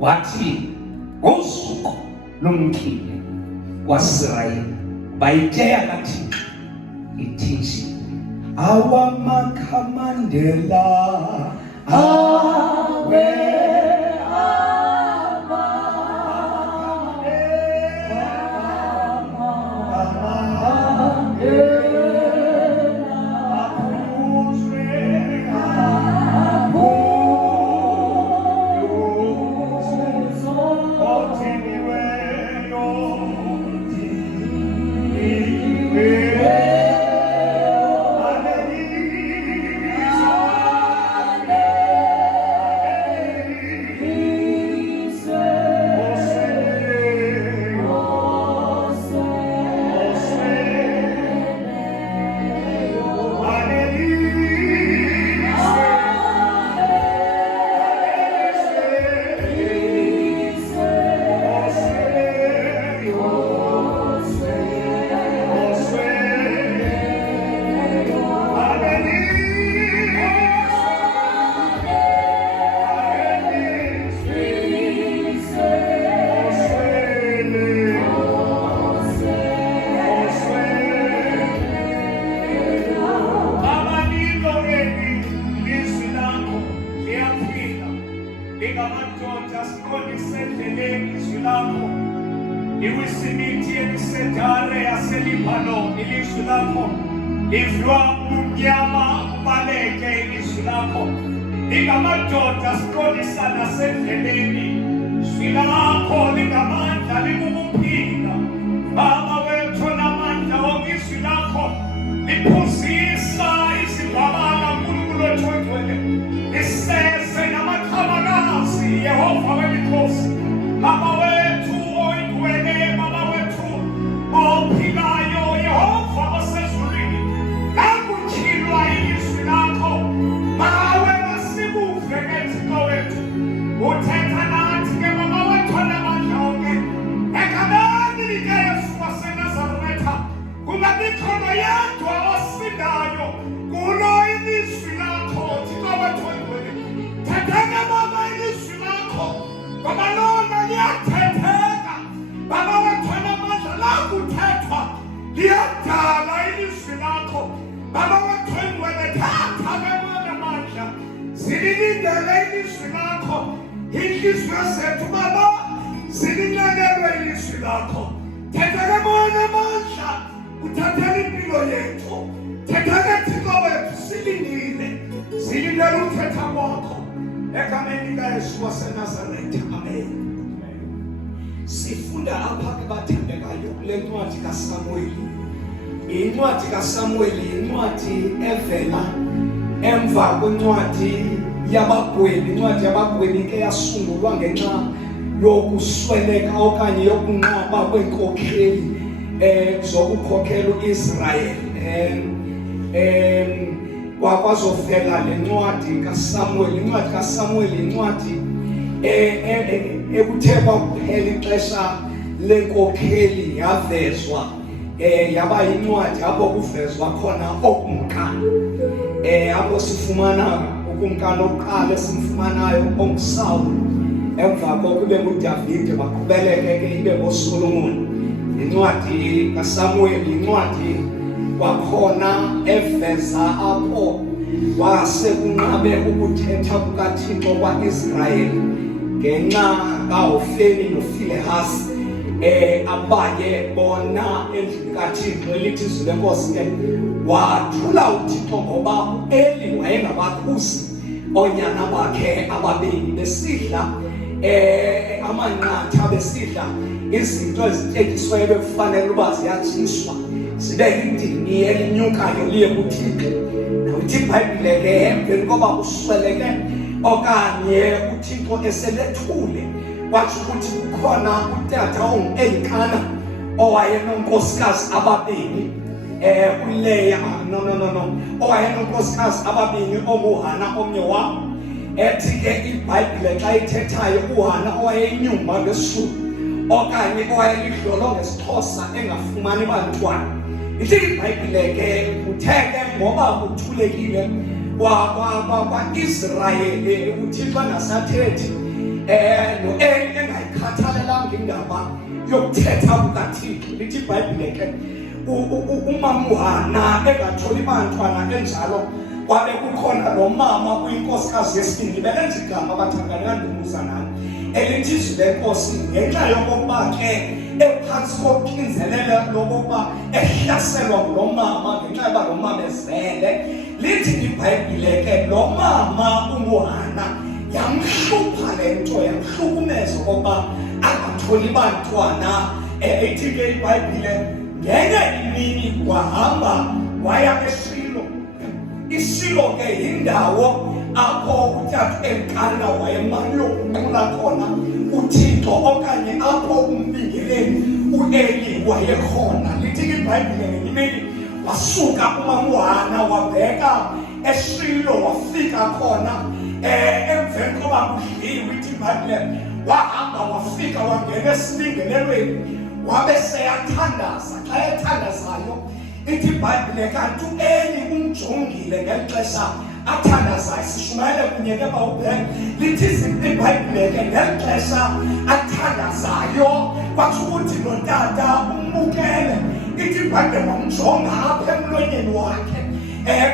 wathi ngosuku lomkhibe waseIsrayeli bayityeya kaThixo ithini awamakhamandela awe sifunda apha ke bathandekayo kule ncwadi kaSamueli. Incwadi kaSamueli incwadi evela emva kwencwadi yabagwebi. Incwadi yabagwebi ke yasungulwa ngenxa yokusweleka okanye yokunqaba kwenkokheli zokukhokhela uIsreal. Kwakwazovela le ncwadi kaSamueli. Incwadi kaSamueli incwadi ekuthe kwakuphela ixesha lenkokheli yavezwa yaba yincwadi apho kuvezwa khona okumkani. Apho sifumana ukumkani oqala esimfumanayo onguSawuli, emva koko kube nguDavide, baqhubeleke ke ibe ngoSolomon. Incwadi kaSamueli incwadi kwakhona eveza apho wasekunqabe ukuthetha kukaThixo kwaIsrayeli ngenxa kaHofeni noFinehasi abaye bona endlini kaThixo. Elithi izwi lenkosi ke wathula uThixo ngoba uEli wayengabakhusi onyana bakhe ababini besidla amanqatha, besidla izinto ezityetyisiweyo bekufanele uba ziyatshiswa zibe yindini elinyukayo liye kuThixo. Nawuthi iBhayibhile ke emveni koba kusweleke okanye uThixo eselethule, kwathi ukuthi kukhona utata ongu-Elikana owayenonkosikazi ababini uLeya owayenonkosikazi ababini onguHana omnye wabo. Ethi ke iBhayibhile xa ithethayo uHana owayenyumba ngesuku okanye owayelidlolo ngesiXhosa engafumani bantwana. Ithi iBhayibhile ke utheke ngoba kuthulekile kwaIsrayeli uThixo angasathethi noEli ngendaba yokuthetha kukaThixo. Lithi iBhayibhile ke umama uHana engatholi bantwana enjalo, kwabe kukhona lo mama uyinkosikazi yesibili, belenza igama bathandana kandumuzanana elithi izwi lenkosi, ngenxa yokokuba ke ephansi kokuxinzelela lokuba ehlaselwa ngulo mama ngenxa yoba lo mama ezele. Lithi iBhayibhile ke lo mama uHana yamhlupha le nto, yamhlukumeza okokuba angatholi bantwana. Ithi ke iBhayibhile ngenye imini wahamba waya eShilo. iShilo ke yindawo apho uTata Elkana wayemane uyokunqula khona uThixo, okanye apho umbingeleli uEli wayekhona. Lithi iBhayibhile ngenye imini wasuka umama uHana wabheka eShilo, wafika khona emveni koba kudliwe. Ithi iBhayibhile wahamba wafika wangena esilingelelweni wabe seyathandaza. Xa ethandazayo, ithi iBhayibhile kanti uEli umjongile ngeli xesha athandazayo. Sishumayele kunye ke bawubheka. Lithi iBhayibhile ke ngeli xesha athandazayo kwathi ukuthi lo tata umbukele. Ithi iBhayibhile wamjonga apha emlonyeni wakhe,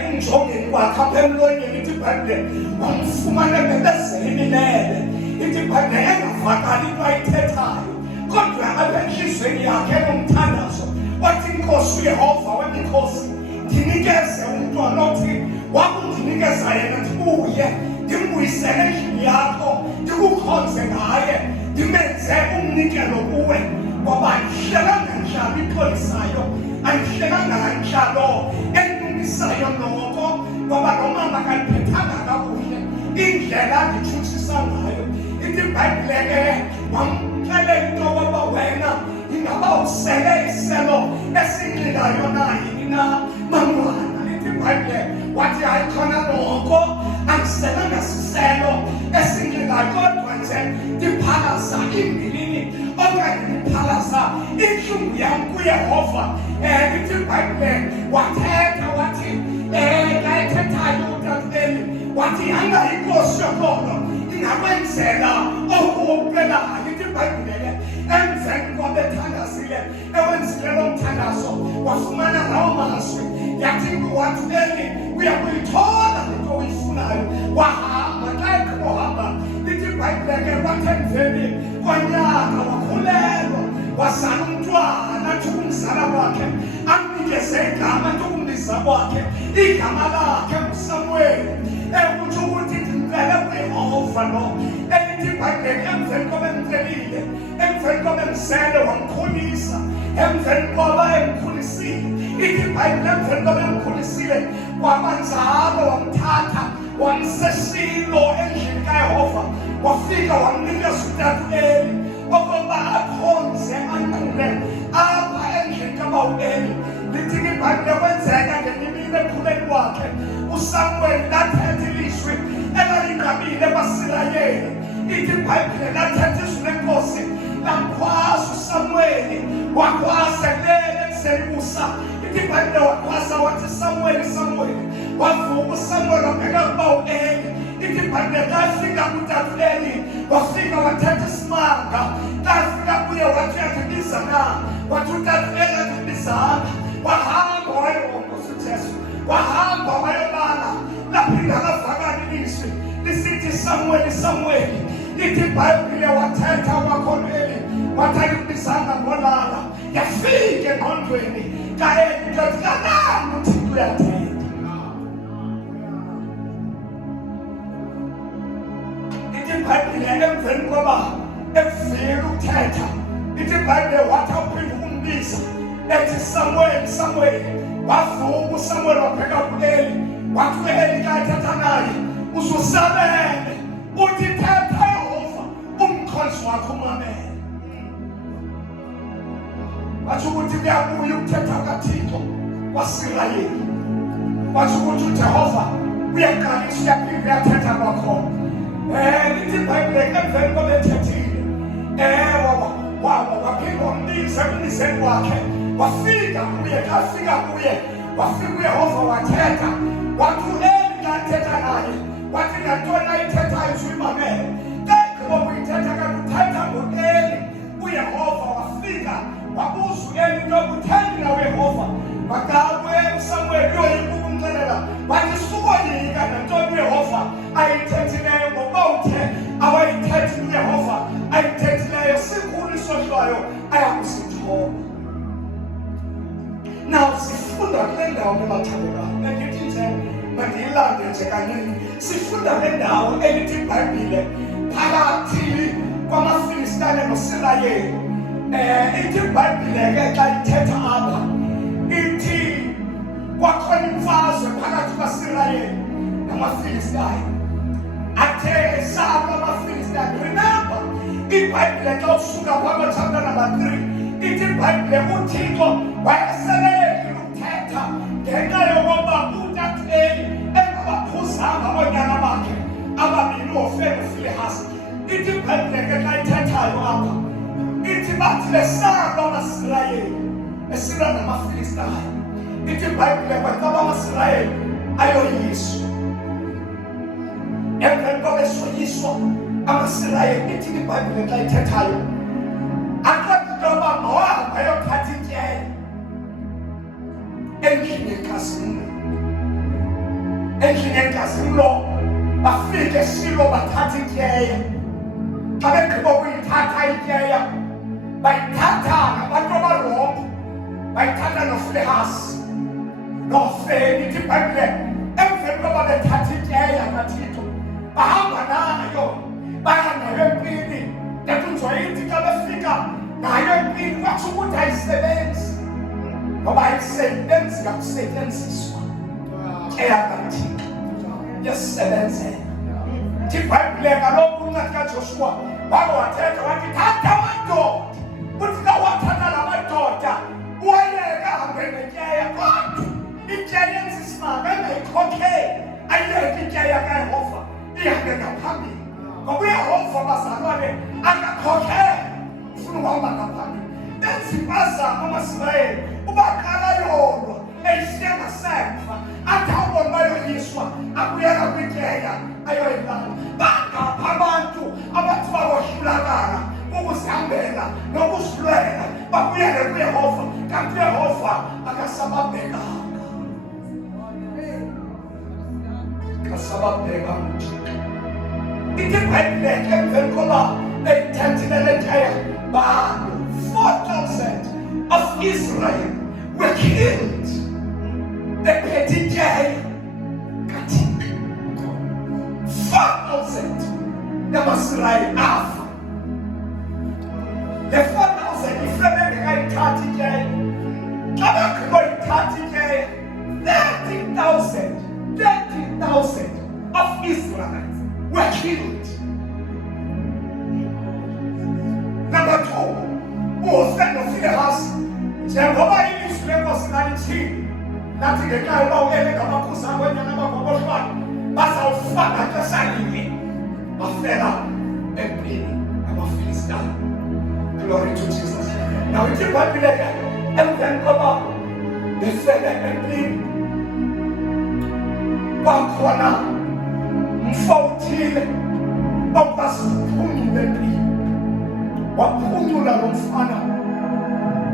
umjongeni wakhe apha emlonyeni. Ithi iBhayibhile wamfumana bebezela iminebe. Ithi iBhayibhile engavakali into ayithethayo, kodwa apha enhliziyweni yakhe enomthandazo wathi, Nkosi uYehova wemikhosi, ndinikeze umntwana othi wakundinikeza yena, ndibuye ndimbuyisele endlini yakho, ndikukhonze ngaye, ndimenze umnikelo kuwe. Ngoba andihlelanga njalo ixolisayo, andihlelanga njalo encumisayo noko, ngoba lo mama kandiphethanga kakuhle indlela ndithuthisa ngayo. Ithi iBhayibhile ke wamxelela into yokuba wena ingaba usele iselo esinxilayo na yini na mamwana. Lithi iBhayibhile wathi hayi khona noko angiselanga siselo esinxilayo, kodwa nje ndiphalaza imbilini okanye ndiphalaza intlungu yam kuYehova. Lithi iBhayibhile wathetha wathi xa ethethayo uTata wathi hanga inkosi yokholo ingakwenzela okuwucelayo. Lithi iBhayibhile emveni kwabethandazile ewenzile lo mthandazo wafumana lawo mazwi, yathi wathi Eli uyakuyithola le nto uyifunayo. Wahamba. Xa eqohamba, lithi iBhayibhile ke wathi emveni konyaka wakhulelwa, wazala umntwana. Athi ukumzala kwakhe amnikeze igama, athi ukumbiza kwakhe igama lakhe nguSamuweli, kutsho ukuthi ndicele kuYehova lo. Elithi iBhayibhile emveni koba emcelile, emveni koba emzele wamkhulisa, emveni koba emkhulisile. Ithi iBhayibhile emveni koba emkhulisile kwabanjalo wamthatha wamseShilo endlini kaYehova, wafika wamnikeza uTata Eli okokuba akhonze anqule apha endlini kabawu-Eli. Lithi iBhayibhile kwenzeka ngenye imini ekhuleni kwakhe uSamuweli lathetha ilizwi elalinqabile eBasirayeli. Ithi iBhayibhile lathetha izwi lenkosi lamkhwaza uSamuweli, wakhwaza kulele kuseyibusa. Ithi iBhayibhile wakhwaza wathi, Samuweli, Samuweli. Wavuka uSamuweli wabheka kubawu-Eli. Ithi iBhayibhile xa efika kuTata Eli wafika wathetha isimanga. Xa efika kuye wathi andibiza na, wathi uTata Eli andibizanga. Wahamba wayonkosi uJesu, wahamba wayolala. Laphinda lavakala ilizwi lisithi, Samuweli, Samuweli. Ithi iBhayibhile wathetha kwakhona Eli wathi ayikubizanga ngolala. Yafika engqondweni kaEli kathi kanani uThixo uyathetha. Ithi iBhayibhile emveni koba evile ukuthetha, ithi iBhayibhile wathi awuphinde ukumbiza ethi, Samuweli, Samuweli. Wavuka uSamuweli wabheka kuEli, wathi uEli xa ethetha naye, uzusabele uthi, thetha Yehova umkhonzi wakho umamele. Wathi ukuthi kuyabuya ukuthetha kukaThixo waseIsrayeli. Wathi ukuthi uJehova uyaqalisa, uyaphinda uyathetha kwakhona. Lithi iBhayibhile emveni koba ethethile, waphinda wambiza emlizeni wakhe, wafika kuye. Xa fika kuye, wafika uYehova wathetha. Wathi uEli xa ethetha naye, wathi nantoni ayithethayo uzuyimamele. Xa egqiba ukuyithetha kanti uthetha ngoEli Makabuye uSamuel uyoyikumxelela wathi sukoyika nantoni uYehova ayithethileyo ngoba uthe awayithethi uYehova ayithethileyo sikhulu isohlwayo ayakusithoba. Now sifunda kule ndawo ebathandekayo endithi nje mandiyilande nje kanini. Sifunda le ndawo elithi iBhayibhile phakathi kwamaFilistane noSirayeli. Ithi iBhayibhile ke xa ithetha apha ithi kwakhona imfazwe phakathi kwaSirayeli namaFilistane. Athe esaba amaFilistane. Remember iBhayibhile xa usuka phakathi chapter number 3 ithi iBhayibhile uThixo wayeselekile ukuthetha ngenxa yokuba uTatheli engabaphuzanga oonyana bakhe ababili uHofeni noFinehasi. Ithi iBhayibhile ke xa ithethayo apha ithi bathi besaba amaSirayeli besilwa namaFilistane. Ithi iBhayibhile kwathiwa amaSirayeli ayoyiswa. Emveni koba besoyiswa amaSirayeli ithi iBhayibhile xa ithethayo akathi loba mawahamba ayothatha ityela endlini yenkazini. Endlini yenkazini lo bafike eShilo bathatha ityela. Xa begqiba ukuyithatha ityela bayithatha nabantu abalongo bayithatha noFinehasi noHofeni. Ithi iBhayibhile emveni koba bethatha ityela kaThixo bahamba nayo baya nayo empini. Yakunjwayithi xa befika nayo empini kwatsho ukuthi ayisebenzi ngoba ayisebenzi ngakusetyenziswa eyakaThixo yesebenzela. Ithi iBhayibhile kaloku uncwadi kaJoshua wake wathetha wathi thatha amadoda uthi xa wathatha la madoda uwayeka ahambe ngetyala kodwa ityala yenza isimanga engayikhokheli ayiyeke ityala kaYehova ihambe ngaphambili ngoba uYehova bazalwane akakhokheli ufuna ukuhamba ngaphambili. Benza impazamo amaSirayeli ubaqala yolwa eyishiya ngasemva athi awubona bayoyiswa akuyeka kwityala ayoyilala. Bangapha abantu abathi bakohlulakala ukuzihambela nokuzilwela babuyele kuYehova kanti uYehova akasababhekanga. Kasababhekanga. Ithi iBhayibhile ke emveni koba beyithethile le tyala bantu 4,000 of Israel were killed. Bephethe ityala kaThixo 4,000 yamaSirayeli afa. The 4,000 ifeme bengayithathi ityala. Xa begqiba uyithatha ityala 30,000 of Israel were killed. Number 2, uHofeni noFinehasi njengoba ilizwi lenkosi lalithini lathi ngenxa yoba uyele ngamakhosi abonyana bakwabohlwana bazawufaka xesha linye bafela empini amaFilistane. Glory to Jesus. Now ithi iBhayibhile ke emveni koba befele empini kwakhona mfo uthile okwaziphungule empini waphungula lo mfana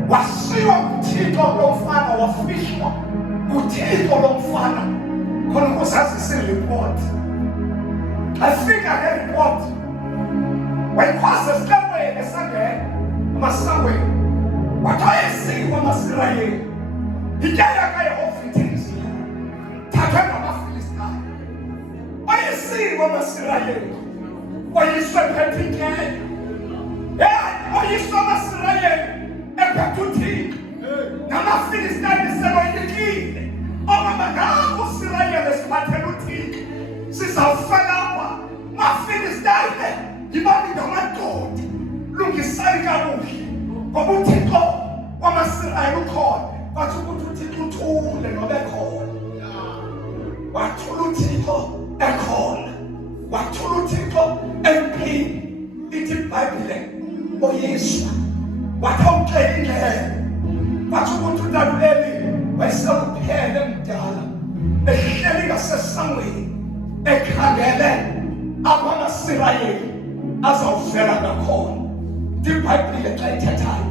wasiwa kuThixo lo mfana wafihlwa kuThixo lo mfana khona kusazisa ireport. Afika le report wayikhwaza esihlangwini esangena amasangweni wathoyisiwa amaSirayeli ityala kaYehova ithengisiwe thathwe ngamaFilistane wayisiwe amaSirayeli wayiswe phethe ityala. Oyiswa amaSirayeli ephethe uThixo namaFilistane seloyikile omama ngabo uSirayeli esiphathele uThixo sizawufela apha maFilistane yibani ngamadoda lungisani kakuhle ngoba uThixo wamaSirayeli ukhona wathi ukuthi uThixo uthule noba ekhona. Wathula uThixo ekhona wathula uThixo empini. Ithi iBhayibhile oyiswa wathi awuxelile wathi ukuthi uNtlaluleli wayeseluphele emdala ehleli ngasesangweni ekhangele amaSirayeli azawufela ngakhona. Ithi iBhayibhile xa ithethayo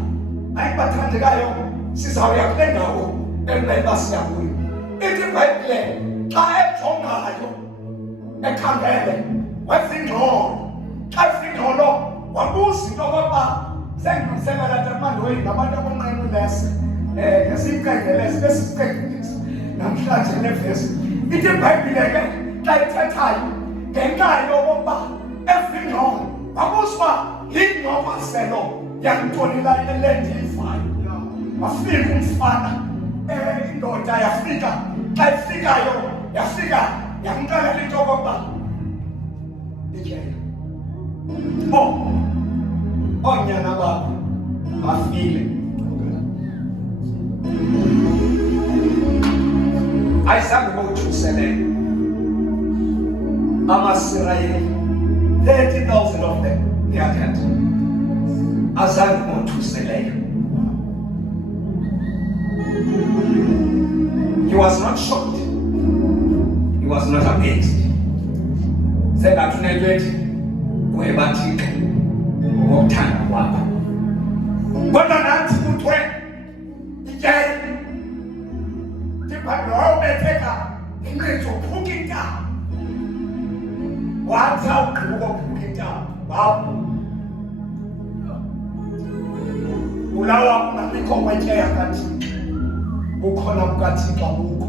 ayibathandekayo sizawuya kule ndawo enayibasiya kuyo. Ithi iBhayibhile xa ejongayo ekhangele wezingcono. Xa singcono wabuza into okokuba sengilungiselela ntamandweni nabantu abonqenulese ngesiyicengelezo besisicegelisa namhlanje levesi. Ithi iBhayibhile ke xa ithethayo ngenxa yokokuba ezingcono wabuza uba yingqobaselo yantoni la elendiyivayo. Wafika umfana indoda yafika xa ifikayo yafika yamxelela into okokuba ityela oonyana bakho bafile. Ayizange bothuselele amaSirayeli 30,000 of them they are dead. Azange bothuselele. He was not shocked. He was not amazed. Sengathunelwethi webathika ngokuthanda kwakho. Kodwa nathi kuthiwe ityela ndiphanda wawubetheka inqitho uphuka intaba. Wathi awugqiba ukuphuka intaba wawu ulawa kungabikho kwetyeya kaThixo. Bukhona bukaThixo abukho.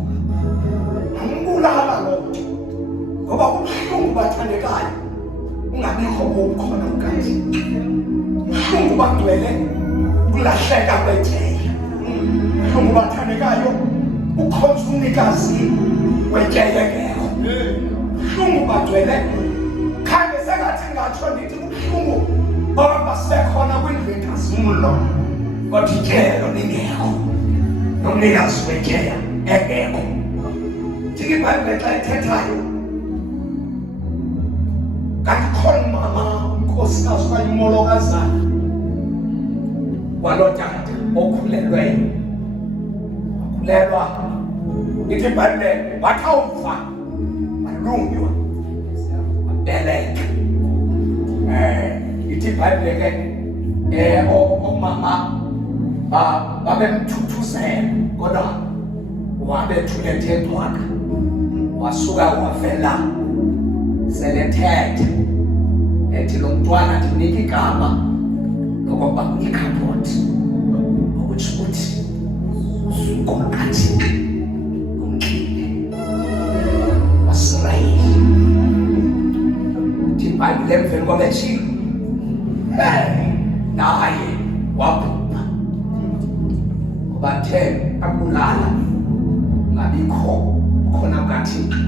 Angibulala lo mntu ngoba kubuhlungu bathandekayo ungabikho kobukhona bukaThixo. Buhlungu bagcwele kulahleka kwetyeya. Buhlungu bathandekayo ukhonza umnikazi wetyeya engekho. Buhlungu bagcwele khange sengathi ngatsho ndithi buhlungu ngoba sibekhona kwindlu enkazimulo kodwa ityelo lingekho. Nomnikazi wetyeya engekho. Thike iBhayibhile xa ithethayo kanti khona umama unkosikazi okanye umolokazana waloo tata okhulelweyo. Wakhulelwa ithi iBhayibhile wathi awuva walungywa wabeleka. Ithi iBhayibhile ke omama babemthuthuzela kodwa wabethule thethwaka wasuka wavela selethethe ethi lo mntwana ndinika igama lokokuba ikhabhothi okutsho ukuthi usukomkathixo umkile waSirayeli. iBhayibhile emveni kwabetshilo naye wabhubha bathe abulala ngabikho khona kukaThixo.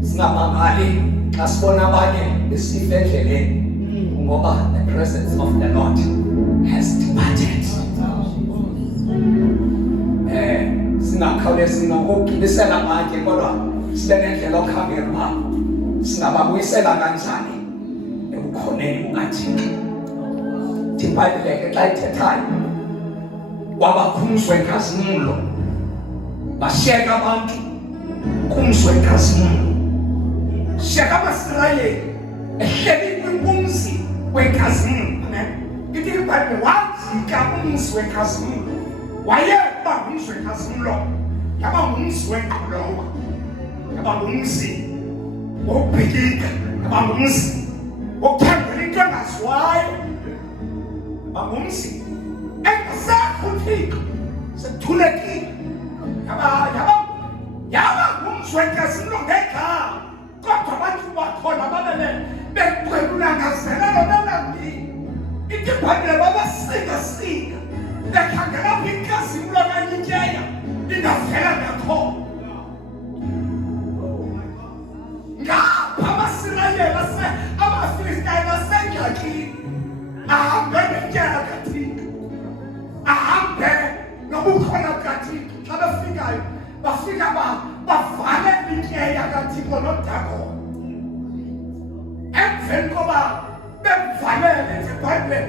Singamangali xa sibona abanye besifa endleleni ngoba the presence of the Lord has departed. Singakhawulezi ngokugibisela amatye kodwa sibe nendlela okhangela uba singababuyisela kanjani ekukhoneni kukaThixo. iBhayibhile ke xa ithethayo wabakhumswa inkazimulo bashiyeka abantu kumswa inkazimulo. Shiyeka amaSirayeli ehleli kwimpunzi wenkazimulo. Ithi iBhayibhile wajika umzi wenkazimulo wayeba ngumzi wenkazimulo yaba ngumzi wengqolowa yaba ngumzi wokubhikika yaba ngumzi wokuthembela into engaziwayo yaba ngumzi engasekho uThixo sekuthulekile. Yaba ngumzi wenkazimulo ngegama kodwa abantu bakhona babele bekwelulangazela belambile. Ithi iBhayibhile babasika bekhangela apho inkazimulo okanye ityeya ingavela ngakhona. Ngapha amaSirayeli amaFilistiya asengxakini ahambe ngetyeya kaThixo ahambe nobukhona bukaThixo. Xa befikayo bafika bavale ityeya kaThixo nodakona. Emveni koba bevalele iBhayibhile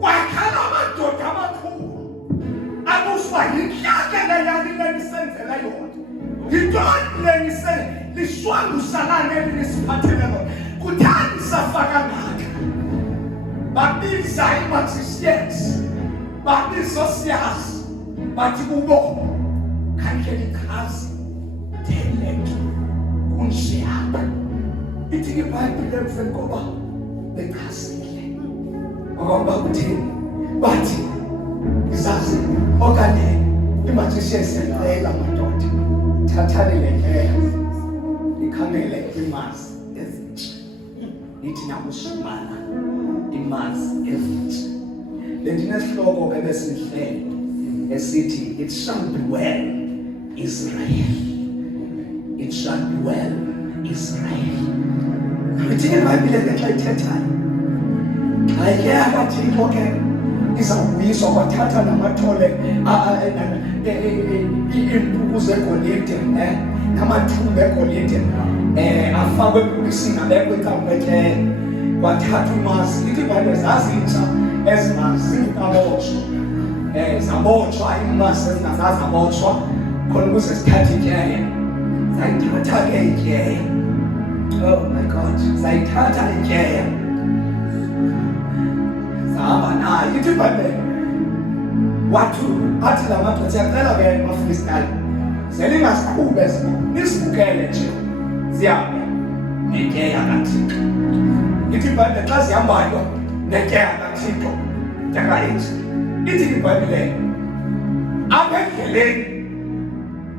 wakhala amadoda amakhulu abuswa yintlakela yali lenisenzela yona. Yintoni lishwangusalane elinisiphathele lona? Kuthani safa kangaka? Babiza iMagisterials babiza osiyazi bathi kubo sakhe lichazi theleke kunjeyapha. Ithi iBhayibhile emveni koba bechazile ngoba kuthini bathi izazi okanye imagician siyacela madoda thathani le nkeya ikhamele imazi ezintsha nithi nakusumana imazi ezintsha. Lenesihloko ke besihlele esithi it shall be well Israel, it shall be well Israel. Ithi iBhayibhile ke xa ithethayo ayike abathixo ke izawubuyiswa kwathatha namathole iimpuku zegolide namathumbe egolide afakwe ebhokisini abekwe ecampetleyo kwathatha umazi. Ithi iBhayibhile zazintsha ezingazikabotshwa zabotshwa imazi ezingazazabotshwa khona ukuze sithathe ityeya. Zayithatha ke ityeya, oh my God, zayithatha ityeya zahamba nayo. Ithi iBhayibhile wathu athi la madoda siyacela ke mafilistayo zelingasiqhube nisibukele nje zihambe netyeya kaThixo. Ithi iBhayibhile xa zihambayo netyeya kaThixo njengayithi. Ithi iBhayibhile apha endleleni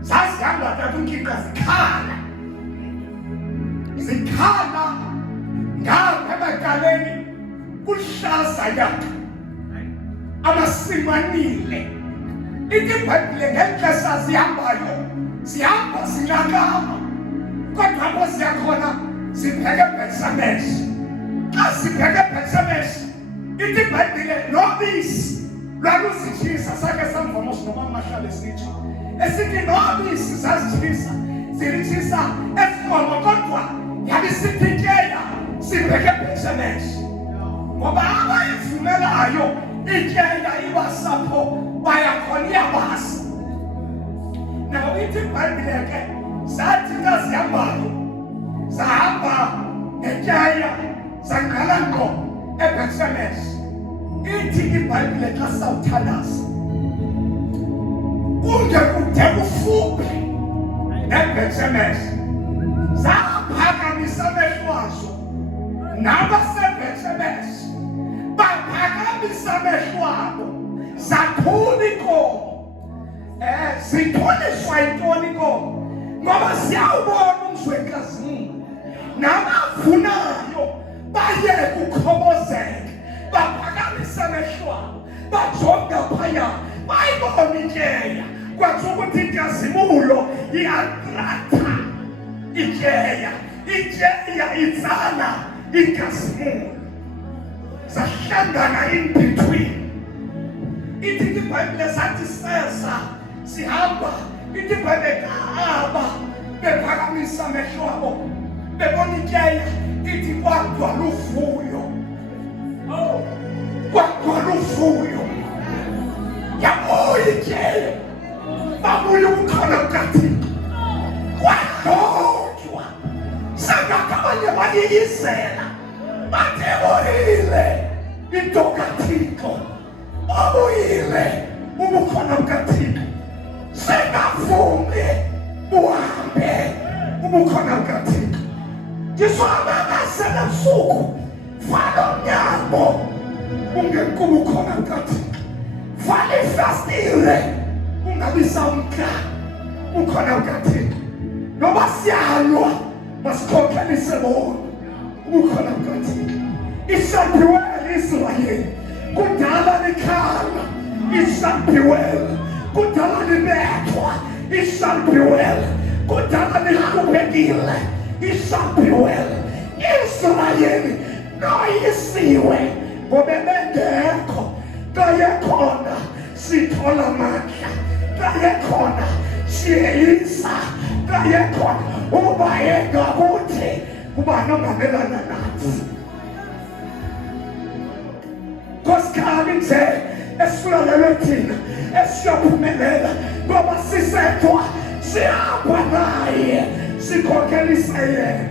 zazihamba tata unkika zikhala ngapha emagaleni kuhlaza yakhe amasimanile. Ithi iBhayibhile ngexesha zihambayo zihamba zinakama kodwa apho ziyakhona zibheke eBhetsemeshi. Xa zibheke eBhetsemeshi ithi iBhayibhile nobisi lwaluzitshisa sakhe samvamos noma mahlale esitsho esithi nobisi zazitshisa zilitshisa esikomo kodwa yabisithi ityeya sibheke eBhetsemeshi ngoba abayivumelayo ityeya ibasapho bayakhona iyabasa. Now ithi iBhayibhile ke zathi xa zihambayo zahamba netyeya zaqala ngqo eBhetsemeshi. Ithi iBhayibhile xa sawuthandaza kungekude kufuphi neBhetsemeshi zaphakamisa amehlo wazo nabaseBhetsemeshi baphakamisa amehlo abo zathula inkomo. Zithuliswa yintoni inkomo? Ngoba siyawubona umzwekazini nabavunayo baye kukhobozeka baphakamisa amehlo abo bajonga phaya bayibona ityeya. Kwathiwa ukuthi inkazimulo iyatratha ityeya, ityeya itsala inkazimulo zahlangana in between. Ithi iBhayibhile zathi seza sihamba, ithi iBhayibhile kahamba bephakamisa amehlo abo bebona ityeya. Ithi kwagcwala uvuyo, kwagcwala uvuyo. Yabuya ityeya, babuya ukukhona kukaThixo kwadlotshwa. Sengathi abanye bayiyizela bathi ebuyile into kaThixo, babuyile ubukhona bukaThixo. Sengavumi buhambe ubukhona bukaThixo. Ngiswabakasela busuku vala umnyango ungekho ubukhona bukaThixo. Vala ifastile ungabisa umkhala ubukhona bukaThixo. Noba siyalwa masikhokhelise bona ubukhona bukaThixo. It shall be well Israel. Kudala likhala, it shall be well. Kudala libethwa, it shall be well. Kudala lihlupekile, it shall be well. Israel noyisiwe ngoba bengekho. Kayekhona sithola amandla, kayekhona siyeyisa, kayekhona uba yengakuthi kuba nongamelana nathi. Kosikali nje esilalelwe thina esiyaphumelela ngoba sisedwa sihamba naye sikhokhelisa yena.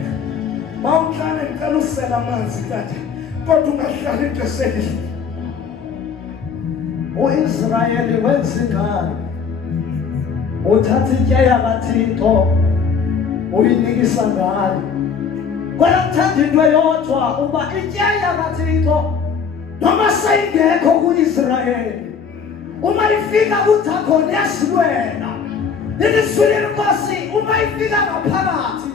Bawuhlale ngicela usela amanzi kade kodwa ungahlali ixesha elide. U-Israyeli wenza ingalo uthatha ityeya kaThixo uyinikisa ngayo. Kodwa kuthanda into eyodwa uba ityeya kaThixo noma seyingekho ku-Israyeli, uma ifika uThakoni yasilwela. Ilizwini lenkosi uma ifika ngaphakathi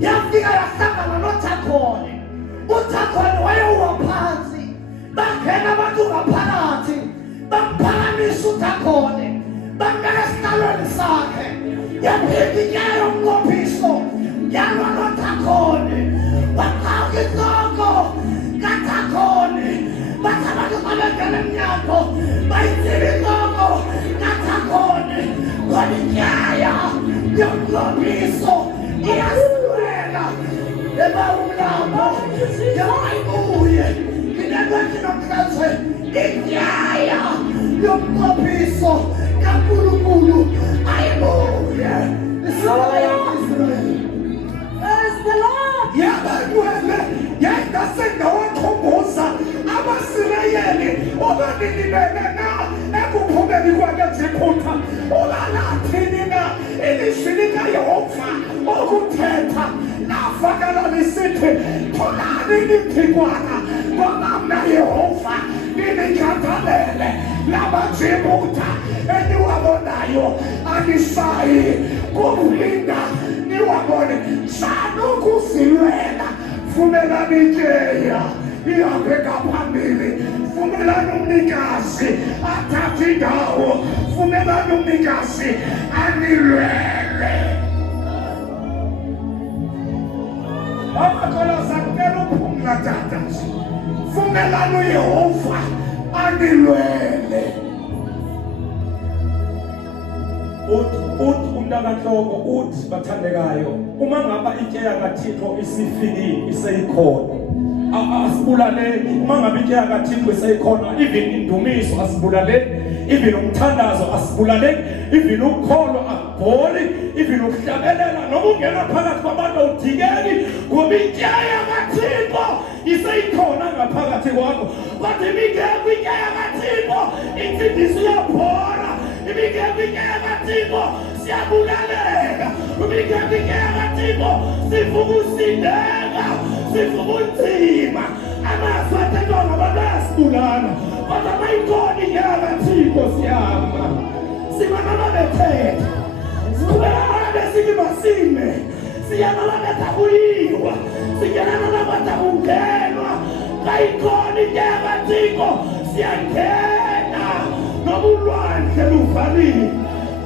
yafika yahlangana noThakoni. uThakoni wayeuwa phansi, bangena abantu ngaphakathi bamphakamisa uThakoni, bambeka esihlalweni sakhe. Yaphinda ityeya yomnqophiso yalwa noThakoni, baqhawuka inhloko kaThakoni. Bathi abantu babengena emnyango bayitsiba inhloko kaThakoni. Kodwa ityeya yomnqophiso iyasilwela ebawumlambo yayibuye inengothi nomhlaze. Ityeya yomnqophiso kaNkulunkulu ayibuye isibaya Israel. Praise the Lord. Yabanwele yayidasendawakhumbuza Abasirayeli obanini bebena ekuphumeni kwakaJephutha olalathini na ilizwi likaYehova okuthetha lafakala lisithi tholani liphikwana ngoba mna Yehova nilikhathalele labaJephutha eniwabonayo anisayi kulinda niwabone sanukusilwela. Vumelani ityeya ihambe ngaphambili, vumelani umnikazi athathe indawo, vumelani umnikazi anilwele. Amakhola sakela uphumla tata, vumelani uYehova anilwele. M.Ntloko uthi bathandekayo, uma ngaba ityeya kaThixo isifikile iseyikhona, asibulaleki. Uma ngaba ityeya kaThixo iseyikhona, even indumiso asibulaleki, even umthandazo asibulaleki, even ukholo akubholi, even ukuhlabelela noma ungena phakathi kwabantu awudikeki, ngoba ityeya kaThixo iseyikhona ngaphakathi kwakho. Kodwa imingekho ityeya kaThixo insindiso iyabhora, imingekho ityeya kaThixo siyabulaleka, imingekho ityeya kaThixo sivuka usindeka, sivuka unzima. Amazwi athethwa ngabantu ayasibulala, kodwa mayikhona ityeya kaThixo siyama, sima noma bethetha, siqhubeka noma besithi masime, siyana noma bethakuyiwa, siyana noma bethakungenwa. Mayikhona ityeya kaThixo siyangena noma ulwandle luvalile.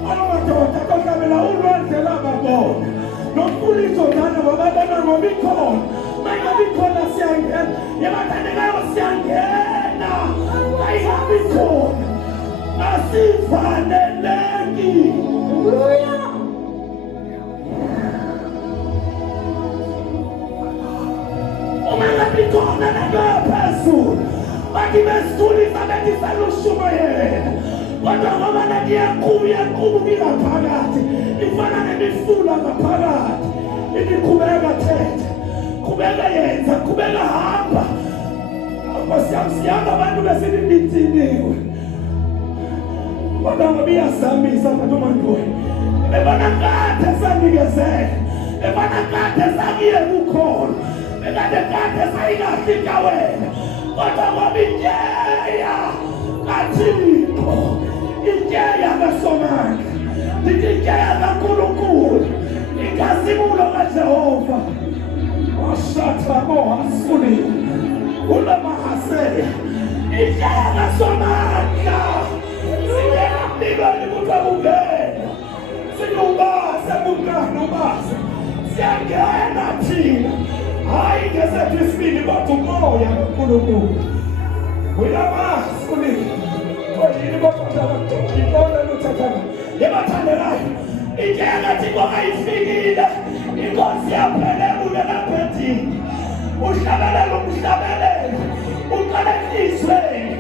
Amadoda ahlabela ulwandle lababona, nomfulitho thana wababona ngoba ikhona. Mayingabi khona siyangena, yabathandekayo siyangena. Mayihambi khona asivaleleki. Uma ngabi khona nangaphezulu, bathi besilisa betisalushumayela. Kodwa ngoba ngiyaqubuka phakathi, ifana nemifula ngaphakathi. Iqhubeka thetha, qhubeka yenza, qhubeka hamba. Siyahamba abantu besilindiniwe. Kodwa ngoba iyasambisa abantu manduwe. Ebona kade sanikezela, ebona kade sakiye kukhona, kade sayingafika wena. Kodwa ngoba ityeya kaThixo, ityeya kaSomandla, ityeya kaNkulunkulu, inkazimulo kaJehova washathamo wasulile ulamahasela. Ityeya kaSomandla singena mlilweni kuthiwa kungena, sinubaze kumkani ubaze, siyangena thina, hayi ngesethu isibili kodwa umoya kaNkulunkulu uyamasulile. Kodwa kodwa ngibona luthathana yebathandelayo, ityeya kaThixo ayifikile, inkosi yaphelela ulaphetini, uhlabelela uqale Isreal.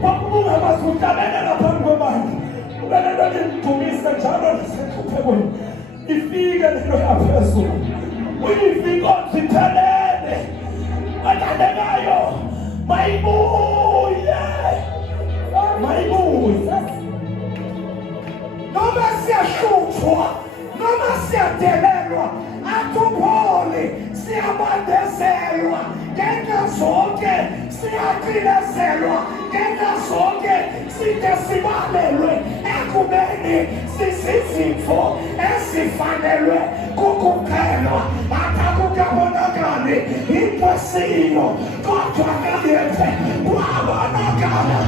Kwakubuka basuhlabelela phambi kwabantu, ubelelo lidumise njalo lisekhuphekweni. Ifike lento yaphezulu, uyifika oziphelele. Bathandekayo, mayibuye noma siyahluka siyacinezelwa ngenxa zonke side sibalelwe ekubeni sisizifo esifanelwe kukuqhelwa akakukabonakali imposiyo kodwa ngayethe wabonakala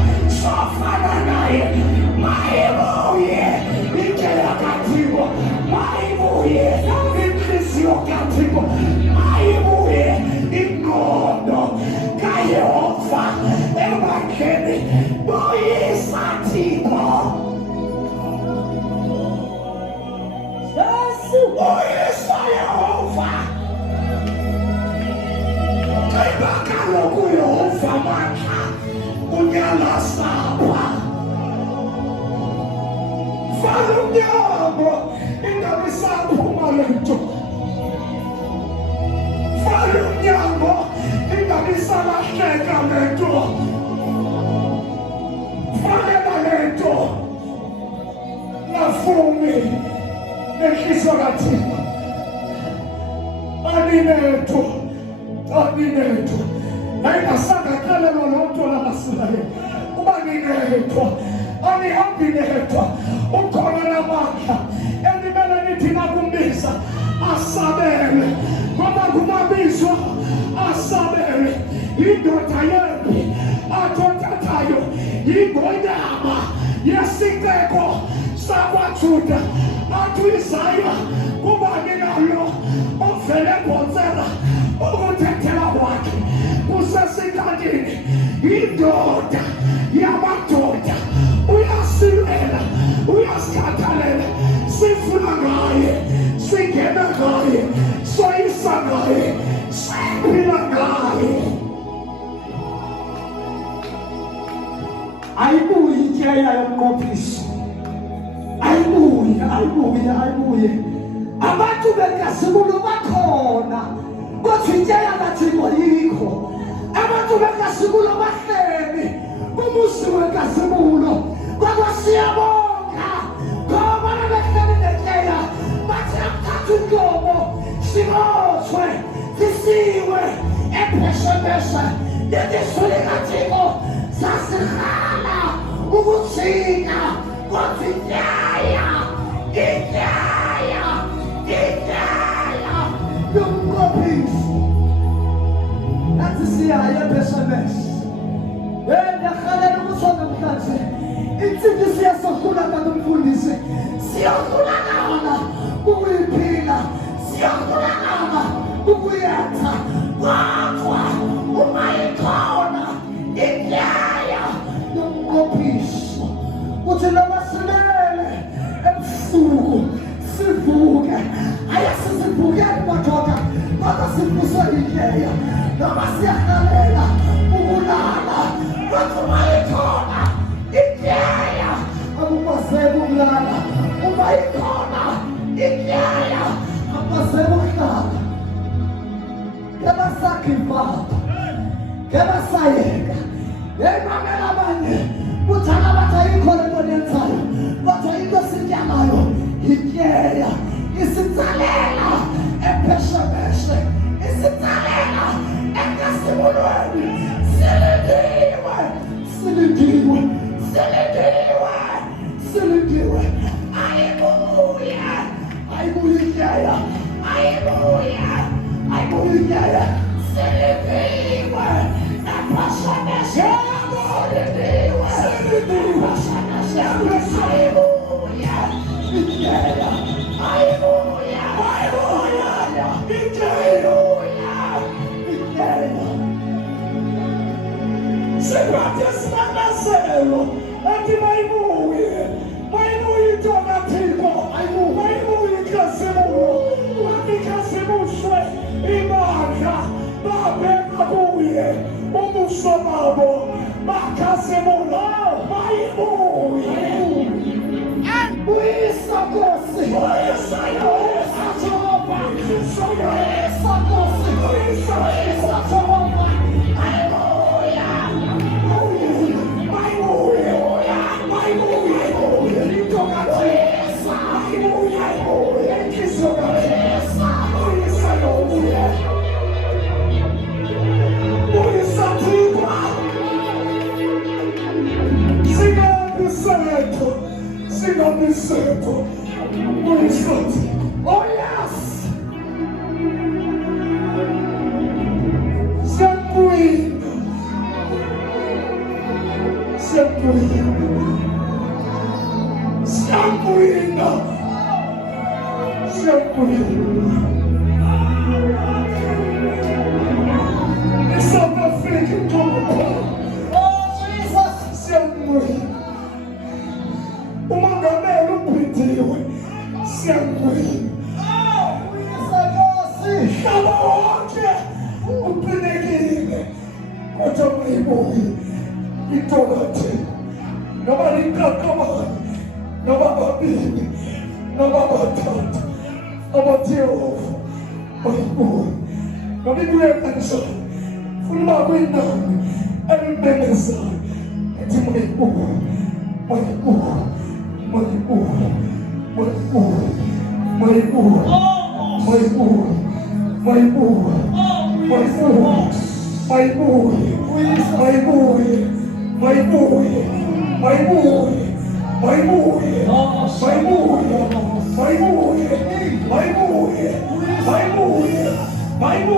sofana naye mayibuye indlela kaThixo mayibuye inhliziyo kaThixo mayibuye ingqondo kaYehova ebakheni buyisa Thixo buyisa Yehova kaloku Yehova mandla unyalasapha vala umnyango ingabe saphuma le nto vala umnyango ingabe salahleka le nto valela le nto ngafumi enhliziyo kaThixo aninetho ayingasangakalelwa loo nto lamasirayo uba ninethwa anihambi nethwa ukhona namandla elimele nithi nakumbiza asabele ngoba kumabizwa asabele indoda yembi athothathayo yingonyama yesiteko sakwaJuda atwizayo kubani nayo ovele ebhonsela ukuthethela kwakhe kusesikhathini indoda yamadoda uyasilela uyasikhathalela sifuna ngaye singena ngaye soyisa ngaye siphila ngaye ayibuye intyeya yomnqophiso ayibuye abantu bengazibulo bakhona kodwa intyeya kaThixo yikho abantu bengazibulo bahleli umusi wenkazimulo kodwa siyabonga ngoba behleli nentyeya bathi akuthatha inkomo siboshwe sisiwe epheshepeshe yelizwi likaThixo sasihala ukujika kodwa intyeya yomnqophiso nathi siyaye epheshepeshe ndahalela ukuthi namhlanje insimbi siyasohlula ngakumfundisi siyohlulakana ukuyiphila siyohlulakana ukuyetha kodwa uma ikhona intyeya yomnqophiso uthi noma silele ebusuku sivuke ayasizivukeli madoda kodwa sivuswe intyeya noma siyahalela ukulala kodwa uma ikhona intyeya akukwazeki ukulala uma ikhona intyeya akukwazeki ukuhlala ngebasakhipapa ngebasayeka emamela abanye kuthana bathi ayikho le nto nenzayo kodwa into esityalayo intyeya isitsalela epheshepeshe isitsalela ekasibulweni silindiwe ayibuye intyeya intyeya silindiwe epheshepeshe Sekwathi esinanazelo athi mayibuye into kaThixo mayibuye ikhasimulo athi khasimuswe ibandla babheka kuye ubuso babo bakhasimula mayibuye buyisa Nkosi buyisa Jehova buyisa Nkosi buyisa Jehova Uyisipho. Uyisipho. Oh yes. Siyakubinga. Siyakubinga. Siyakubinga. Siyakubinga. The South African government. Oh Jesus. Siyakubinga. Umongameli ubhindiwe. Siyakubinga. Hlaba wonke uphinekile kodwa mayibuyi itokathe noma liqaqabane noma babili noma bathathu abathi Yehova mayibuyi noma ibuye kanjani funa uba kuyinani elimemezayo ethi mayibuyi mayibuyi mayibuyi mayibuyi mayibuyi mayibuyi my boy, my boy,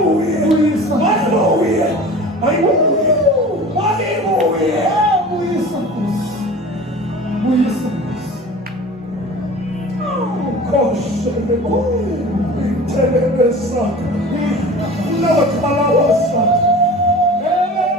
my boy, my boy, my boy, my boy,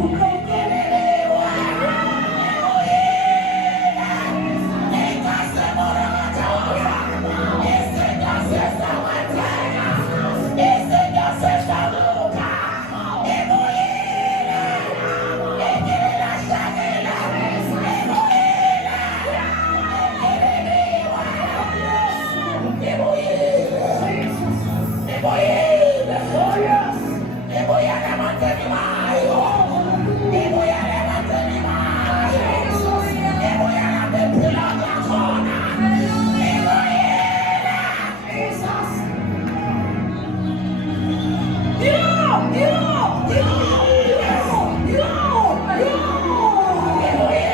my boy, my boy,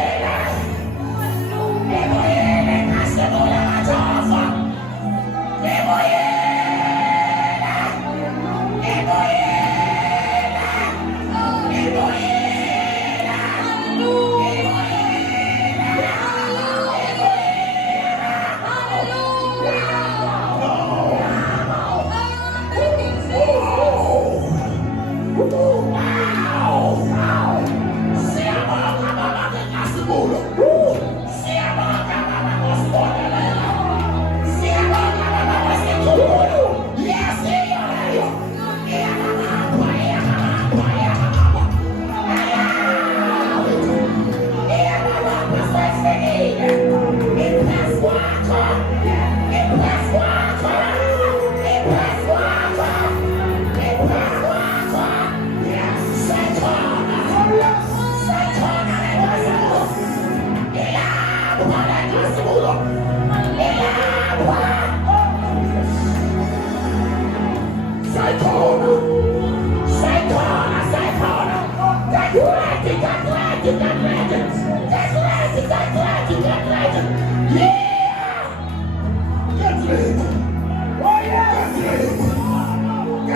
my boy, my boy, my boy, my boy, my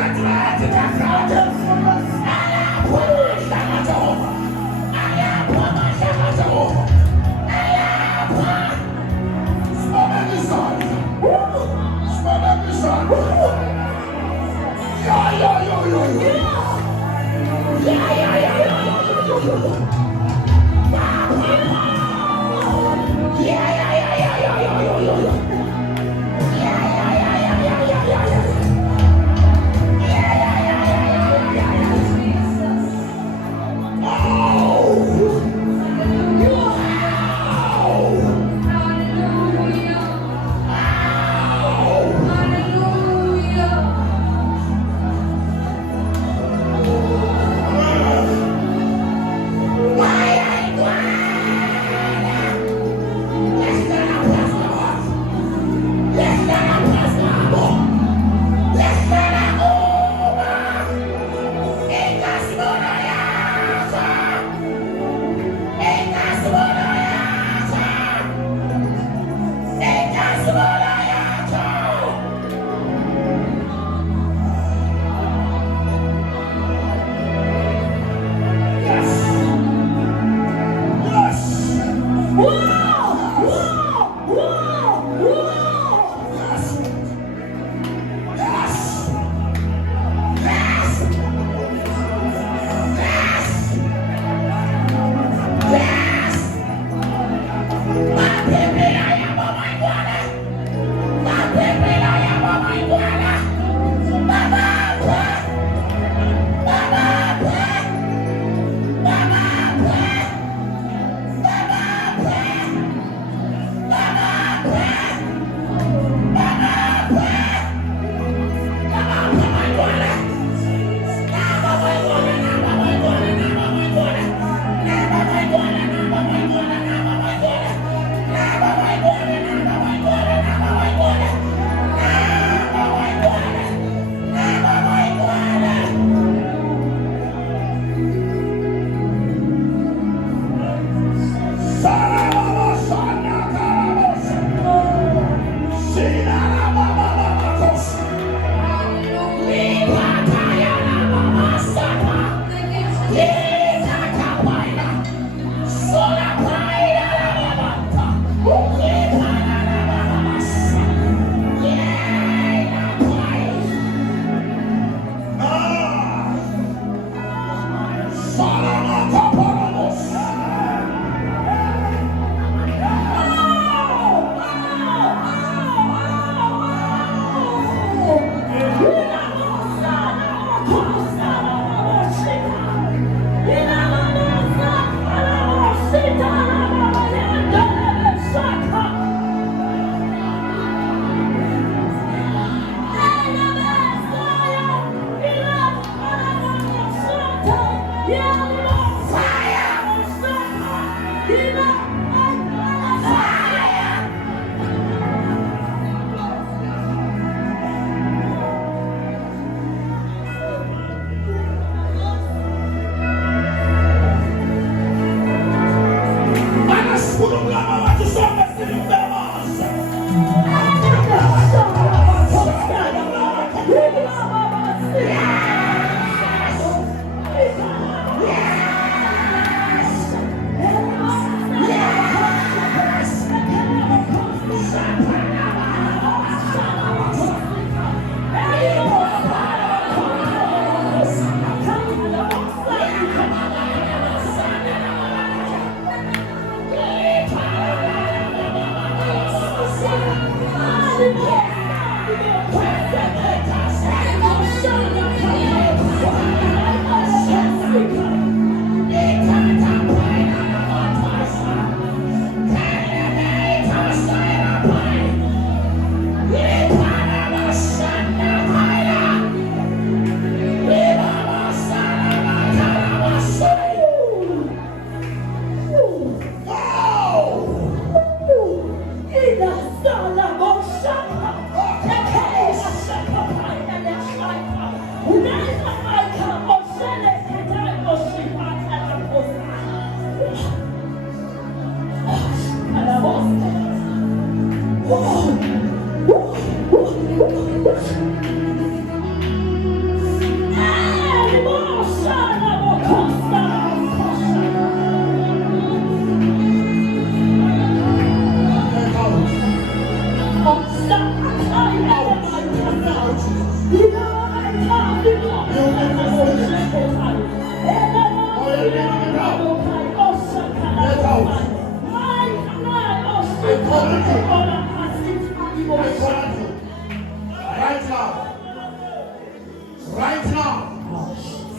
Right now.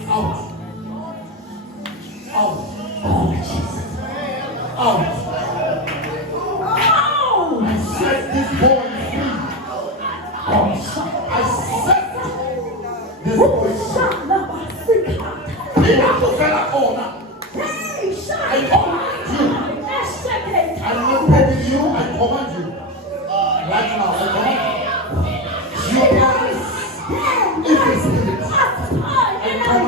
Out. Out. Out. I set this boy free. I set this boy free. I command you. I look at you. I command you. Right now, I command you. You promise. If it's spirit, I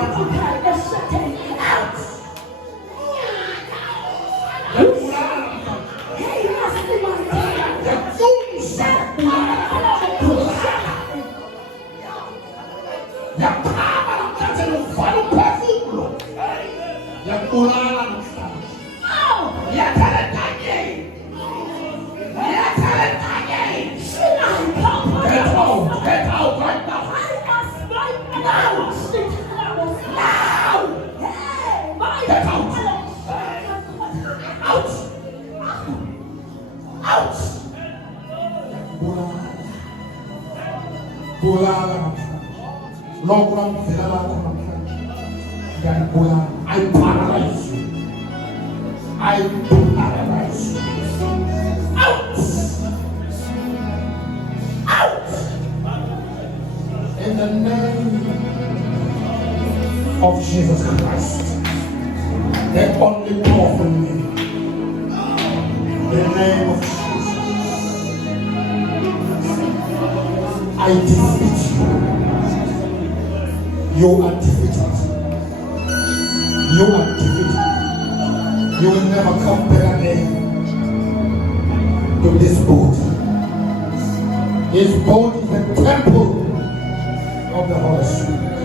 command you. Out. Get out right now. Get out. Out. Out. I paralyze you. I paralyze you. Out. Out. In the name of Jesus Christ, the only powerful name, the name of Jesus, I defeat you. You are defeated. You are defeated. You will never come back again to this body. This body is the temple of the Holy Spirit.